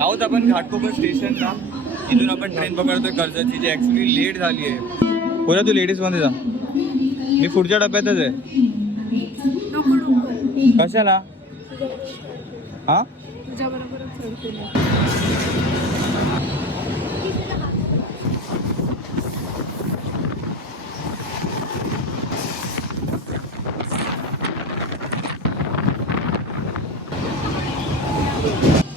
आहोत आपण घाटकोपर स्टेशनला. इथून आपण ट्रेन पकडतोय. कर्जतची जी ऍक्च्युली लेट झाली आहे. पुन्हा तू लेडीजमध्ये जा? मी पुढच्या डब्यातच आहे. कशाला? हा?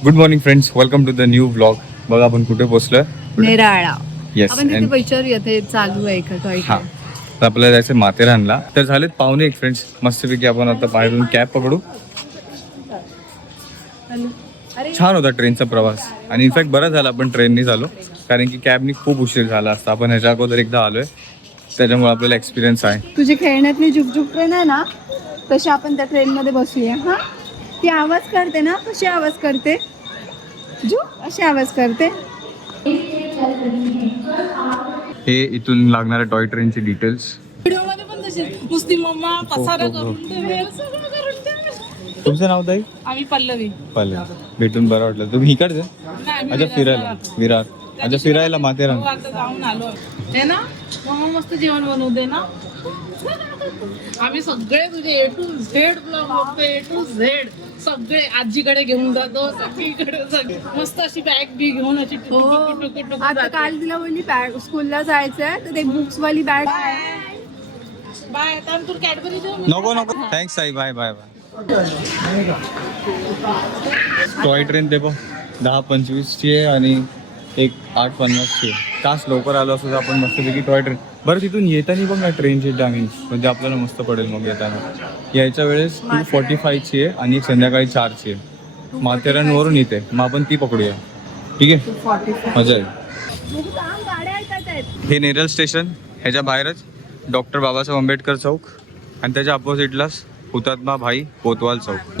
Good morning friends welcome to the new blog बघा आपण कुठे पोहोचलोय नेराळा. येस आपण तिथे चालू आहे का हा. तर आपल्याला जायचं माथेरानला. तर झालेत पाहुणे एक फ्रेंड्स मस्तपैकी आपण आता बाहेरून कॅब पकडू. अरे. छान होता ट्रेनचा प्रवास. आणि इनफॅक्ट बरं झालं आपण ट्रेननी झालो. कारण की कॅबनी खूप उशीर झाला असता. आपण ह्याच्या अगोदर एकदा आलोय. त्याच्यामुळे आपल्याला एक्सपिरियन्स आहे. तुझी खेळण्यातली झुकझुक ट्रेन आहे ना तशी आपण त्या ट्रेन मध्ये बसूया हा? ती आवाज करते ना कशी आवाज करते? जू अशी आवाज करते? हे इथून लागणाऱ्या टॉय ट्रेनचे डिटेल्स व्हिडिओमध्ये पण तशी नुसती मम्मा पसारा हो, हो. करून ठेवेल, सगळं करून ठेवेल. तुमचं नाव ताई? आम्ही पल्लवी. पहिले भेटून बरं वाटलं. तुम्ही इकडचे? नाही, आम्ही अच्छा फिरायला. विरार. अच्छा फिरायला माथेरान. हो, आता जाऊन आलो. हे ना मम्मा मस्त जेवण बनवते ना. आम्ही सगळे तुझे ए टू झेड ब्लॉग बघतो ए टू झेड सगळे आजीकडे घेऊन जातो सगळीकडे सगळे. मस्त अशी बॅग बी घेऊन अशी टुकू टुकू टुकू टुकू आता जाते. काल तिला बोलली बॅग स्कूलला जायचंय तर ते बुक्स वाली बॅग बाय आता आम्ही तुला कॅडबरी देऊ नको नको. Thanks Sai bye bye bye toy train ते बघ दहा पंचवीसची आहे आणि एक आठ पन्नासची आहे. तास लवकर आलो असतो तर आपण मस्तपैकी टॉय ट्रेन बरं तिथून येताना बघ ना ट्रेनची टायमिंग म्हणजे आपल्याला मस्त पडेल मग येताना. यायच्या वेळेस टू फॉर्टी फायची आहे आणि संध्याकाळी चारची आहे. माथेरानवरून येते मग आपण ती पकडूया. ठीक आहे? मजा ऐकत आहेत. हे नेरल स्टेशन ह्याच्या बाहेरच डॉक्टर बाबासाहेब आंबेडकर चौक आणि त्याच्या अपोजिटलाच हुतात्मा भाई कोतवाल चौक.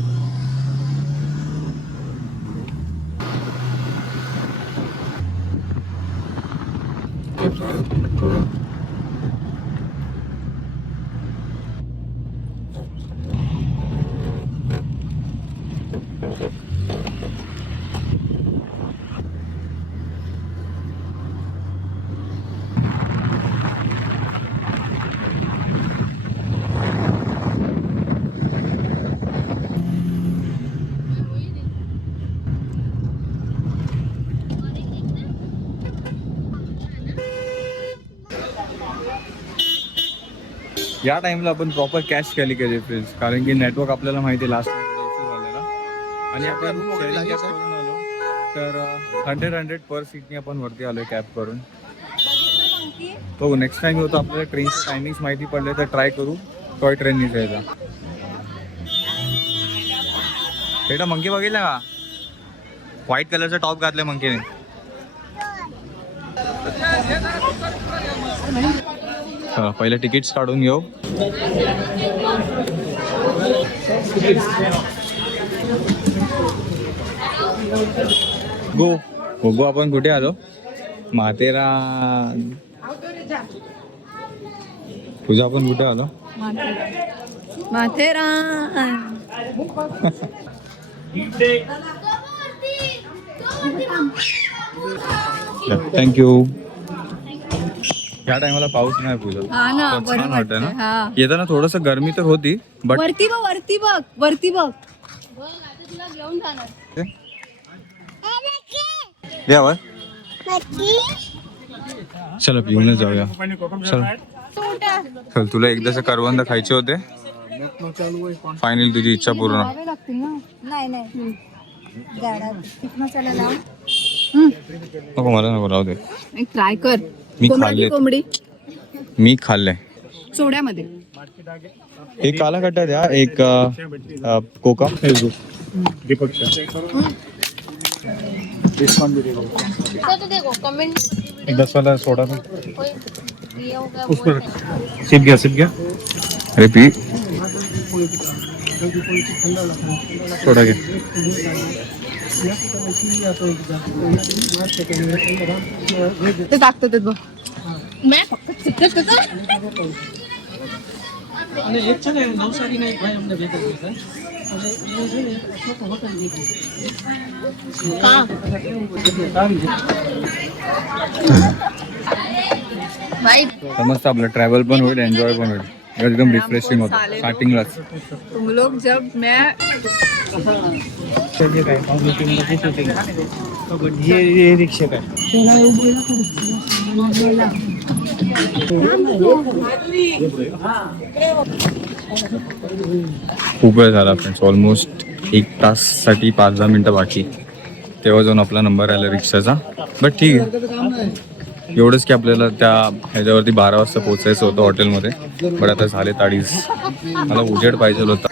या टाइमला आपण प्रॉपर कॅश कॅली केली फ्रेंड्स कारण की नेटवर्क आपल्याला माहिती लास्ट इश्यू झालेला. आणि आपण करून आलो. तर हंड्रेड हंड्रेड पर सीटनी आपण वरती आलोय कॅब करून. बघू नेक्स्ट टाइम होतो आपल्याला ट्रेनचे टायमिंग्स माहिती पडले तर ट्राय करू. टॉय ट्रेननी जायचा बेटा मंकी बघितलं का? व्हाईट कलरचा टॉप घातलाय मंकीने पहिले तिकीट्स काढून घेऊ. गो गो आपण कुठे आलो? माथेरान तुझा आपण कुठे आलो? माथेरान थँक्यू या टायमाला पाऊस नाही पुढे हा ना तर छान वाटतंय वाटतंय, ना? हा. येताना थोडस गरमी तर होती बट वरती बघ वरती बघ वरती बघ. यावर चला पिऊनच जाऊया. चल. चल तुला एकदाच करवंद खायचे होते. फायनल तुझी इच्छा पूर्ण. लावावे लागतील ना? नाही नाही. मसाला लाव नको मला नको राहू दे. ट्राय कर. मी खाल्ले कोंबडी? मी खाल्लंय सोड्यामध्ये. एक काला कट्टा द्या एक अ, अ, कोका. तो देखो कमेंट एक दस वाला सोडा कोई हो गया वो। सिप सिप घ्या अरे पी सोडा घे. ते टाकतो ते बघ फक्त? भाई तर मस्त आपलं ट्रॅव्हल पण होईल एन्जॉय पण होईल. एकदम रिफ्रेशिंग होतं. स्टार्टिंगलाच तुम लोग जब मैं खूप वेळ झाला फ्रेंड्स ऑलमोस्ट एक ताससाठी पाच दहा मिनटं बाकी. तेव्हा जाऊन आपला नंबर आला रिक्षाचा. बट ठीक आहे. एवढंच की आपल्याला त्या ह्याच्यावरती बारा वाजता पोहोचायचं होतं हॉटेलमध्ये. बट आता झाले ताडीस मला उजेड पाहिजे होता.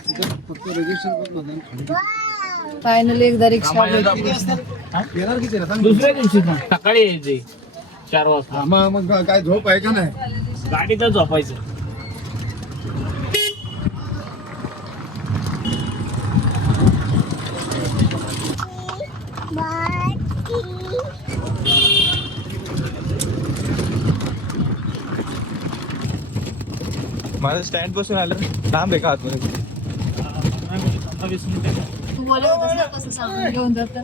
फायनली एकदा रिक्षा भेटली. दुसऱ्या दिवशी सकाळी यायचे चार वाजता. मग काय झोप आहे का नाही? गाडीतच झोपायचं. माझं स्टँडपासून आलं. लांब आहे का आतमध्ये तू बोलत होतास ना कसं सांगून घेऊन जातं.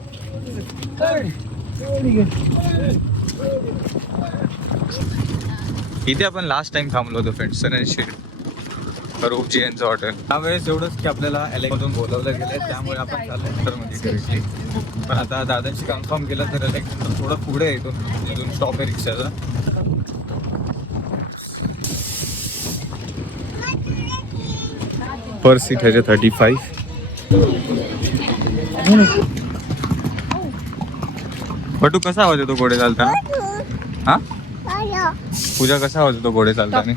इथे आपण लास्ट टाइम थांबलो होतो फ्रेंड्स सनशी करूपजी यांचं हॉटेल त्यावेळेस एवढंच की आपल्याला एलेक्मधून बोलवलं गेलं त्यामुळे आपण चाललो तर मध्ये डिरेक्टली पण आता दादांशी कन्फर्म केलं तर एलेक्ट थोडं पुढे येतो. इथून स्टॉप आहे रिक्षाचा. पर सीट ह्याचे थर्टी फाईव्ह बटू कसा आवाज येतो घोडे चालताना? हा? पूजा कसा आवाज येतो घोडे चालताना?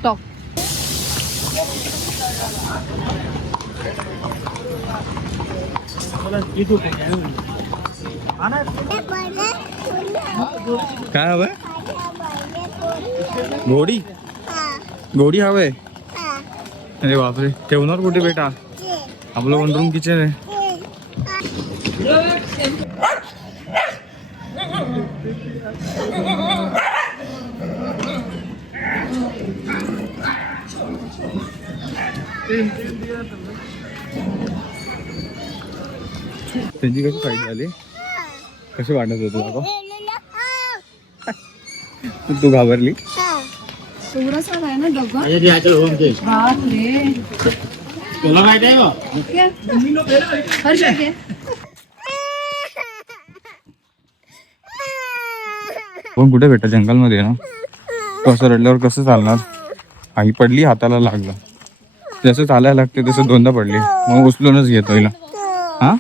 काय हवंय? घोडी? घोडी हवंय? अरे बापरे. ठेवणार कुठे बेटा? आपलं वन रूम किचन आहे. त्यांची कशी फाईट झाली? कशी वाटत होती तू घाबरली? आहे ना डबा माझ्या ती आचल होऊन दे बाप रे तुला माहिती आहे का? क्या? हर्ष क्या? पण कुठे भेटा जंगलमध्ये ना? तो असं रडल्यावर कसं चालणार? आई पडली हाताला लागलं. जसं चालायला लागते तसं दोनदा पडली. मग उचलूनच घेतो हिला. हा?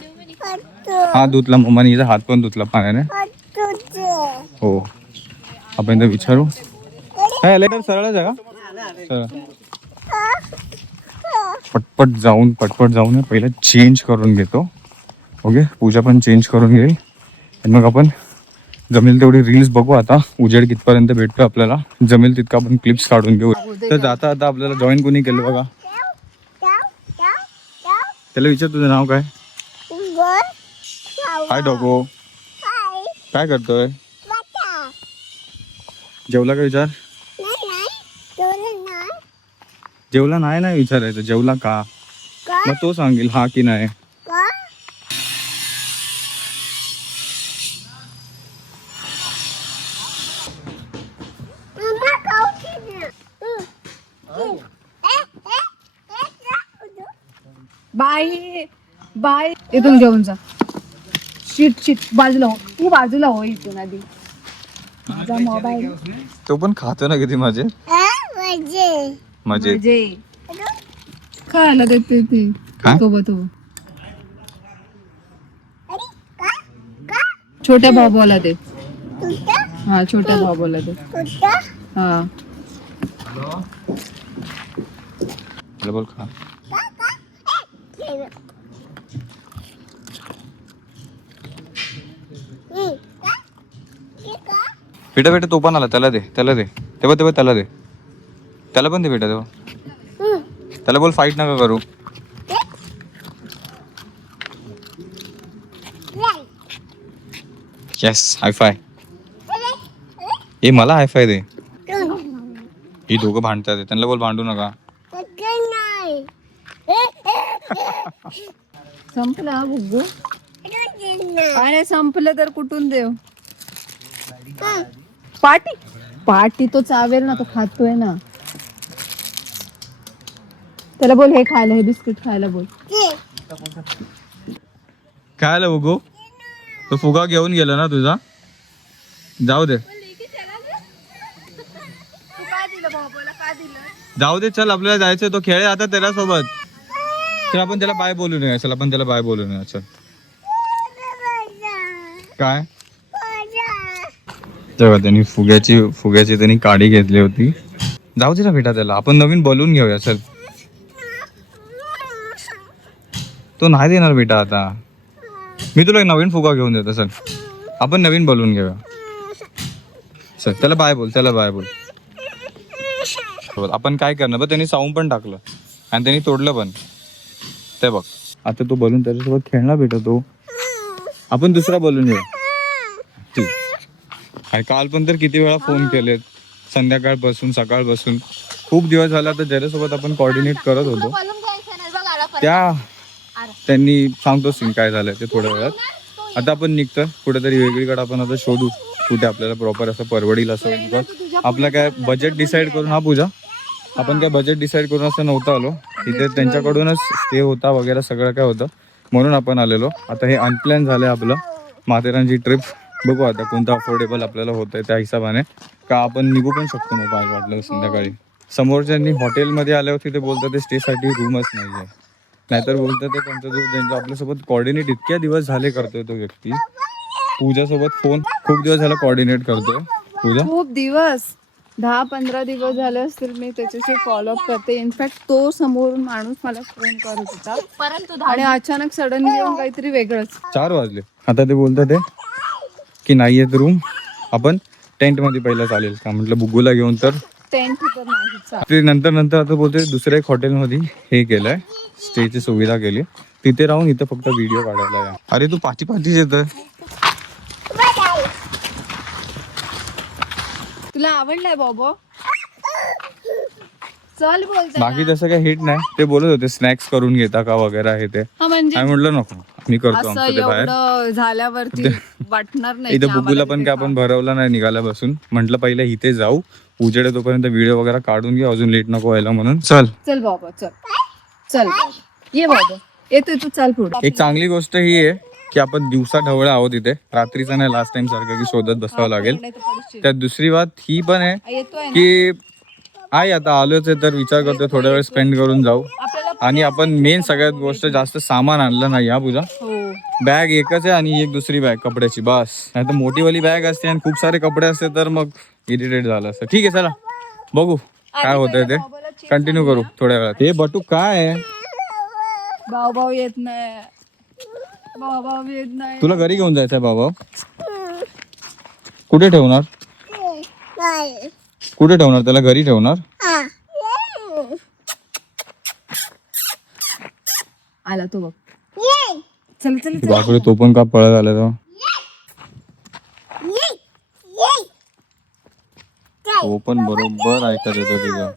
हा धुतला मम्माने हिचा हात पण धुतला पाण्याने. हो. आपण एकदा विचारू? काय आलं तर सरळच आहे का? सरळ. पटपट जाऊन पटपट जाऊन पहिलं चेंज करून घेतो. ओके पूजा पण चेंज करून घेईल. आणि मग आपण जमेल तेवढी रील्स बघू आता. उजेड कितपर्यंत भेटतो आपल्याला. जमेल तितका आपण क्लिप्स काढून घेऊ. तर जाता आता आपल्याला जॉईन कोणी केलं बघा. त्याला विचार तुझं नाव काय? हाय डॉगो काय करतोय? जेवला का विचार? जेवला नाही नाही विचारायचं जेवला का? मग तो सांगेल हा की नाही. बाय बाय इथून घेऊन जा. शिट शिट बाजूला हो. तू बाजूला हो इथून आधी. माझा मोबाईल. तो पण खातो ना किती माझे? मजे. खायला देते ते काय? तो तो छोट्या भावाला दे. हा छोट्या भावाला दे. हा. बोल खा. बेटा बेटा तो पण आला. त्याला दे त्याला दे. तेव्हा तेव्हा त्याला दे. त्याला पण दे बेटा तेव्हा त्याला बोल फाईट नका करू. येस हायफाय ए मला हायफाय दे. ही दोघं भांडतात त्यांना बोल भांडू नका. संपला हा बुग्गू. अरे संपलं तर कुठून देव पाटी? पाटी तो चावेल ना तो खातोय ना. त्याला बोल हे खायला हे बिस्किट खायला बोल. काय आलं बघू तो फुगा घेऊन गेला ना तुझा. जाऊ दे. जाऊ दे चल आपल्याला जायचं तो खेळ आता त्याला सोबत चल आपण त्याला बाय बोलू नये चल आपण त्याला बाय बोलू नये चल. काय? तेव्हा त्यांनी फुग्याची फुग्याची त्यांनी काडी घेतली होती. जाऊ दे ना भेटा त्याला. आपण नवीन बोलून घेऊया. चल. तो नाही देणार बेटा आता. मी तुला एक नवीन फुगा घेऊन देतो चल. आपण नवीन बोलून घेऊया. चल त्याला बाय बोल त्याला बाय बोल. आपण काय करणार बघ त्यांनी साऊन पण टाकलं आणि त्यांनी तोडलं पण. ते बघ. आता तो बोलून त्याच्यासोबत खेळणार बेटा तो. आपण दुसरा बोलून घेऊ ठीक. आणि काल पण तर किती वेळा फोन केलेत. संध्याकाळपासून सकाळपासून. खूप दिवस झाला तर ज्याच्यासोबत आपण कॉर्डिनेट करत होतो. त्या त्यांनी सांगतो सीन काय झालंय ते थोड्या वेळात. आता आपण निघतोय. कुठेतरी वेगळीकडे आपण आता शोधू. कुठे आपल्याला प्रॉपर असं परवडील असं बिकॉज आपलं काय बजेट डिसाईड करून हा पूजा? आपण काय बजेट डिसाईड करून असं नव्हतं आलो. तिथे त्यांच्याकडूनच ते होता वगैरे सगळं काय होतं. म्हणून आपण आलेलो. आता हे अनप्लॅन झालंय आपलं. माथेरानची ट्रिप बघू आता कोणतं अफोर्डेबल आपल्याला होतंय त्या हिशोबाने. का आपण निघू पण शकतो मग पाहिजे वाटलं संध्याकाळी. समोरच्यांनी हॉटेलमध्ये आल्यावर तिथे बोलतात ते स्टेसाठी रूमच नाही आहे नाहीतर बोलतात ते त्यांचा जो ज्यांचा आपल्यासोबत कॉर्डिनेट इतक्या दिवस झाले करतोय तो व्यक्ती. पूजासोबत फोन खूप दिवस झाला कॉर्डिनेट करतोय. पूजा? खूप दिवस. दहा पंधरा दिवस झाले असतील मी त्याच्याशी फॉलोअप करते. इनफॅक्ट तो समोरून माणूस मला फोन करत होता. परंतु आणि अचानक सडनली येऊन काहीतरी वेगळंच. चार वाजले. आता ते बोलतात ते की नाही आहेत रूम आपण टेंटमध्ये पहिला चालेल का? म्हटलं बुग्गूला घेऊन तर. टेंट तर नाही चालत. ते नंतर नंतर आता बोलते दुसऱ्या एक हॉटेलमध्ये हे केलंय. स्टेची सुविधा केली. तिथे राहून इथं फक्त व्हिडिओ काढायला आहे. अरे तू पाठी पाठीच येत तुला आवडलाय बॉबो? चल बोलता बाकी तसं काही हिट नाही. ते बोलत होते स्नॅक्स करून घेता का वगैरे आहे ते. हा म्हणजे? काय म्हटलं नको मी करतो असं आमचं ते बाहेर. एवढं झाल्यावरती वाटणार नाही की बुगूला पण काय आपण भरवला नाही निघाल्या बसून. म्हटलं पहिले इथे जाऊ. उजेडे तोपर्यंत व्हिडिओ वगैरे काढून घेऊ अजून लेट नको व्हायला म्हणून. चल. चल बाबा चल. चल. ये बाबा. येतोय तू चाल पुढे. एक चांगली गोष्ट ही आहे की आपण दिवसा ढवळा आहोत इथे. रात्रीचा नाही लास्ट टाइम सारखं की शोधत बसावं लागेल. त्यात दुसरी बात ही पण आहे येतोय ना? की आई आता आलोच आहे तर विचार करतोय थोडा वेळ स्पेंड करून जाऊ. आपल्याला आणि आपण मेन सगळ्यात गोष्ट जास्त सामान आणलं नाही हा पूजा? हो. बॅग एकच आहे आणि एक दुसरी बॅग कपड्याची बस. नाही तर मोठीवाली बॅग असते आणि खूप सारे कपडे असते तर मग इरिटेट झालं असतं. ठीक आहे चला. बघू काय होतंय ते. कंटिन्यू करू थोड्या वेळात. हे बटू काय आहे? भाऊ भाऊ येत नाही. भाऊ भाऊ येत नाही. तुला घरी घेऊन जायचंय बाबा कुठे ठेवणार? कुठे ठेवणार? त्याला घरी ठेवणार? आला तो बघ. चल चल चल. बापरे तो पण का पळत आला तो? तो पण बरोबर ऐकत येतो तिथं.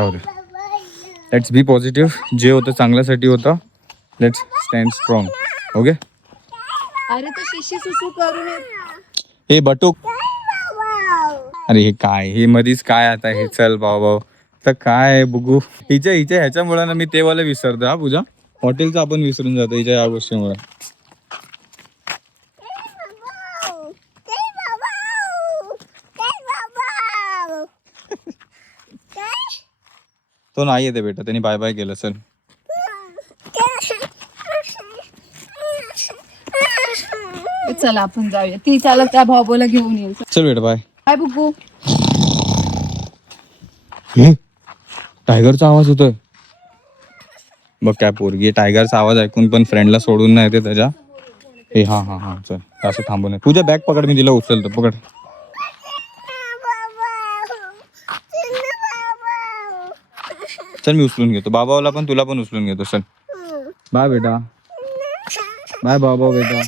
लेट्स बी पॉझिटिव्ह जे होतं चांगल्यासाठी होतं. लेट्स स्टँड स्ट्रॉंग ओके अरे तो शिशी सुसू करून हे बटूक. अरे हे काय? हे मधीच काय आता? हे चल भाऊ. भाऊ तर काय बघू? हिच्या हिच्या ह्याच्यामुळे ना मी ते वाला विसरतो हा पूजा? हॉटेलचं आपण विसरून जातो हिच्या या गोष्टीमुळे. तो नाही येते बेटा त्यांनी बाय बाय केलं चल. चला आपण जाऊया. ती चालत त्या भाऊला घेऊन येईल. चल बेटा बाय बुकू हे? टायगरचा आवाज होतोय बघ काय पोरगी टायगरचा आवाज ऐकून पण फ्रेंडला सोडून नाही येते त्याच्या. हे हा हा हा चल. असं थांबून आहे. तुझ्या बॅग पकड मी तिला उचलतो पकड. चल मी उचलून घेतो. बाबाला पण तुला पण उचलून घेतो. चल. बाय बेटा. बाय बाबा बेटा.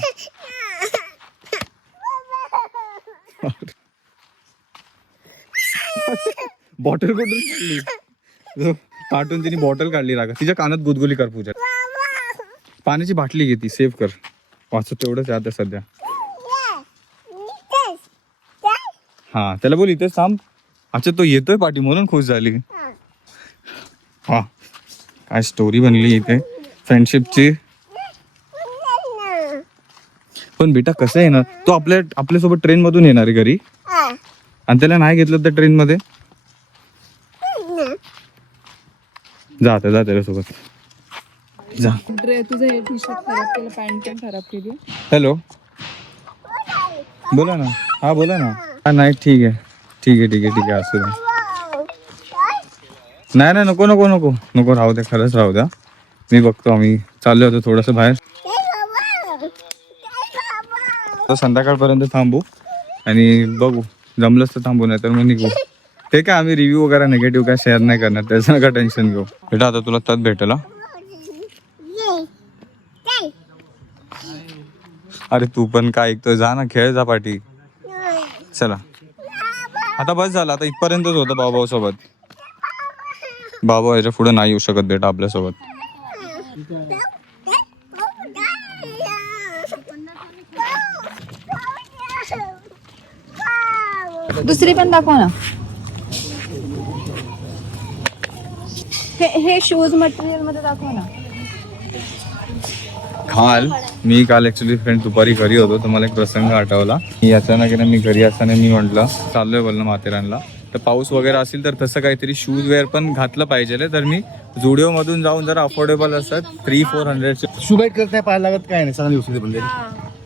बॉटल कुठून काढली? काढून तिने बॉटल काढली रागा. तिच्या कानात गुदगुली कर पूजा. पाण्याची बाटली घे ती सेव्ह कर. वाचत तेवढंच आहे आता सध्या. हा त्याला बोल इथेच थांब. अच्छा तो येतोय पाठी म्हणून खुश झाली. हा काय स्टोरी बनली इथे. फ्रेंडशिपची पण बेटा कसं येणार तो आपल्या आपल्यासोबत ट्रेन मधून येणार आहे घरी. आणि त्याला नाही घेतलं तर ट्रेन मध्ये जा आता जा त्याच्यासोबत. जा. हॅलो बोला ना. हा बोला ना. हा नाही ठीक आहे. ठीक आहे ठीक आहे ठीक आहे. असू नाही नाही नको नको नको. नको राहू द्या खरंच राहू द्या. मी बघतो आम्ही चाललो होतो थोडंसं बाहेर. संध्याकाळपर्यंत थांबू आणि बघू. जमलंच तर थांबू नाही तर मग निघू. ते काय आम्ही रिव्ह्यू वगैरे निगेटिव्ह काय शेअर नाही करणार त्याचं नका टेन्शन घेऊ. बेटा आता तुला तत भेटेल अरे तू पण काय ऐकतोय? जा ना खेळ जा पाठी चला. आता बस झालं आता इथपर्यंतच होतं भाऊ सोबत. बाबा याच्यापुढे नाही येऊ शकत बेटा आपल्यासोबत. दुसरी पण दाखव ना. हे हे शूज मटेरियलमध्ये दाखव ना. काल मी काल ऍक्च्युली फ्रेंड दुपारी घरी होतो तर मला एक प्रसंग आठवला. मी अचानक मी घरी असताना मी म्हटलं चाललोय बोलणं माथेरानला तर पाऊस वगैरे असेल तर तसं काहीतरी शूज वेअर पण घातलं पाहिजे तर मी जुडिओ मधून जाऊन जरा अफोर्डेबल असतात. थ्री फोर हंड्रेडचे शुबाईट करत नाही पाहायला लागत काय नाही. चांगली गोष्ट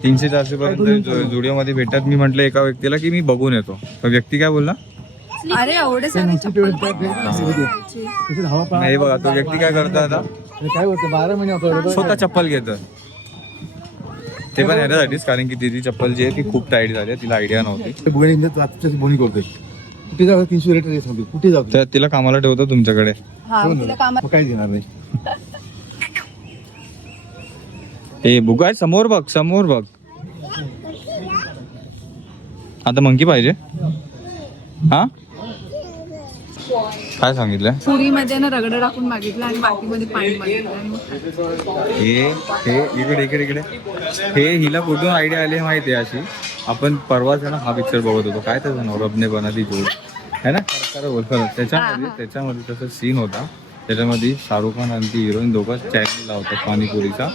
तीनशे चारशे पर्यंत जुडिओ मध्ये भेटतात. मी म्हटलं एका व्यक्तीला की मी बघून येतो. तर व्यक्ती काय बोलला? अरे एवढे नाही बघा तो व्यक्ती काय करतो आता? काय होतं बारा महिने होतं स्वतः चप्पल घेतं. ते पण याच्यासाठीच कारण की तिची चप्पल जी आहे ती खूप टाईट झाली आहे, तिला आयडिया नव्हती. कुठे जाऊ? तीनशे रेट रेस कुठे जाऊ तर तिला कामाला ठेवतो तुमच्याकडे. हा मग तिला कामात मग काहीच घेणार नाही. ए बुगाय समोर बघ समोर बघ. आता मंकी पाहिजे. हा? काय सांगितलं पुरीमध्ये ना रगडा टाकून मागितलं आणि बाकीमध्ये पाणी मागितलं. आणि मग हे हे इकडे इकडे इकडे. हे हिला कुठून आयडिया आली माहिती आहे अशी? आपण परवाच आहे ना हा पिक्चर बघत होतो. काय त्याचं नाव? रबने बना दी जोड. है ना? खरं बोल खरं. त्याच्यामध्ये त्याच्यामध्ये तसा सीन होता. त्याच्यामध्ये शाहरुख खान आणि ती हिरोईन दोघं चॅनल लावतात पाणीपुरीचा.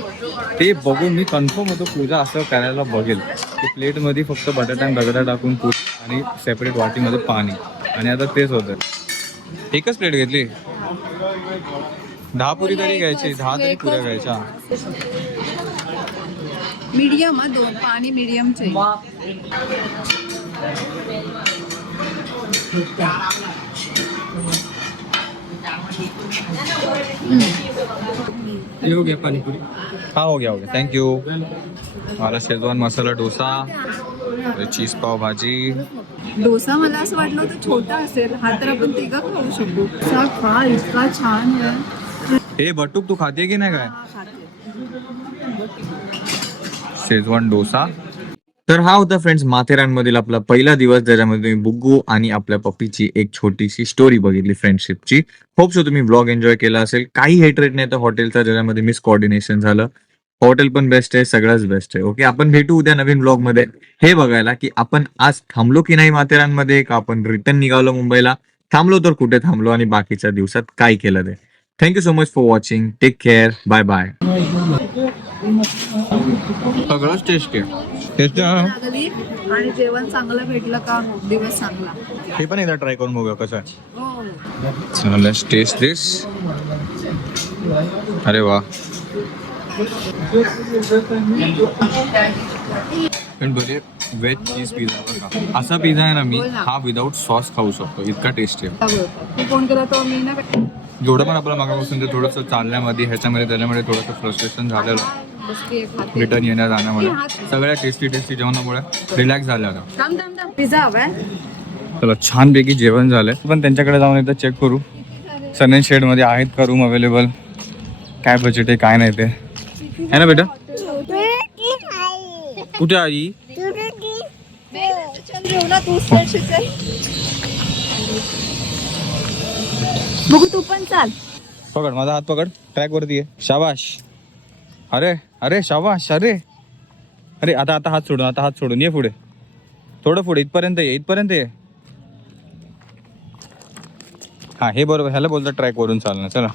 ते बघून मी कन्फर्म होतो पूजा असं करायला बघेल. की प्लेटमध्ये फक्त बटाटा आणि रगडा टाकून पुरी आणि सेपरेट वाटीमध्ये पाणी. आणि आता तेच होतं एकच प्लेट घेतली? दहा पुरी तरी घ्यायची दहा तरी पुऱ्या घ्यायच्या. मीडियम हा दोन पाणी मीडियमचे. हा हो गया हो गया थँक्यू मला शेजवान मसाला डोसा. चीज पाव भाजी डोसा मला असं वाटलं होतं छोटा असेल. हा तर आपण तिघं खाऊ शकतो खा इतका छान आहे. हे बटूक तू खाते की नाही काय. शेजवान डोसा. तर हा होता फ्रेंड्स माथेरानमधील आपला पहिला दिवस ज्याच्यामध्ये तुम्ही बुग्गू आणि आपल्या पप्पीची एक छोटीशी स्टोरी बघितली फ्रेंडशिपची होप सो तुम्ही ब्लॉग एन्जॉय केला असेल. काही हेटरेट नाही तर हॉटेलचा ज्याच्यामध्ये मिस कोऑर्डिनेशन झालं. हॉटेल पण बेस्ट आहे सगळंच बेस्ट आहे. ओके आपण भेटू उद्या नवीन ब्लॉगमध्ये. हे बघायला की आपण आज थांबलो की नाही माथेरानमध्ये का आपण रिटर्न निघालो मुंबईला? थांबलो तर कुठे थांबलो आणि बाकीच्या दिवसात काय केलं ते? Thank you so much for watching take care bye bye सगळंच टेस्ट आहे. टेस्ट आणि जेवण चांगलं भेटलं का? दिवस चांगला. हे पण एकदा ट्राय करून बघूया कसं आहे. let's taste this. अरे वा. पण बरे व्हेज चीज पिझ्झा बरं का असा पिझ्झा आहे ना मी हा विदाऊट सॉस खाऊ शकतो. इतका टेस्टी आहे. तू फोन केला तो मी ना जेवढं पण आपलं मागापासून ते थोडंसं चालण्यामध्ये ह्याच्यामध्ये त्याच्यामध्ये थोडंसं फ्रस्ट्रेशन झालेलं. रिटर्न येण्या जाण्यामध्ये. सगळ्या टेस्टी टेस्टी जेवणामुळे रिलॅक्स झालं आता. पिझ्झा हवाय चला छानपैकी जेवण झालंय. पण त्यांच्याकडे जाऊन एकदा चेक करू. सनन शेडमध्ये आहेत का रूम अवेलेबल काय बजेट आहे काय नाही ते? आहे ना बेटा? कुठे आई? घेऊ ना तू बघू तू पण चाल. पकड माझा हात पकड. ट्रॅक वरती आहे शाबाश. अरे अरे शाबाश अरे. अरे आता आता हात सोडून आता हात सोडून. ये पुढे. थोडं पुढे इथपर्यंत ये इथपर्यंत ये. हा हे बरोबर ह्याला बोलतात ट्रॅक वरून चालणं. चला.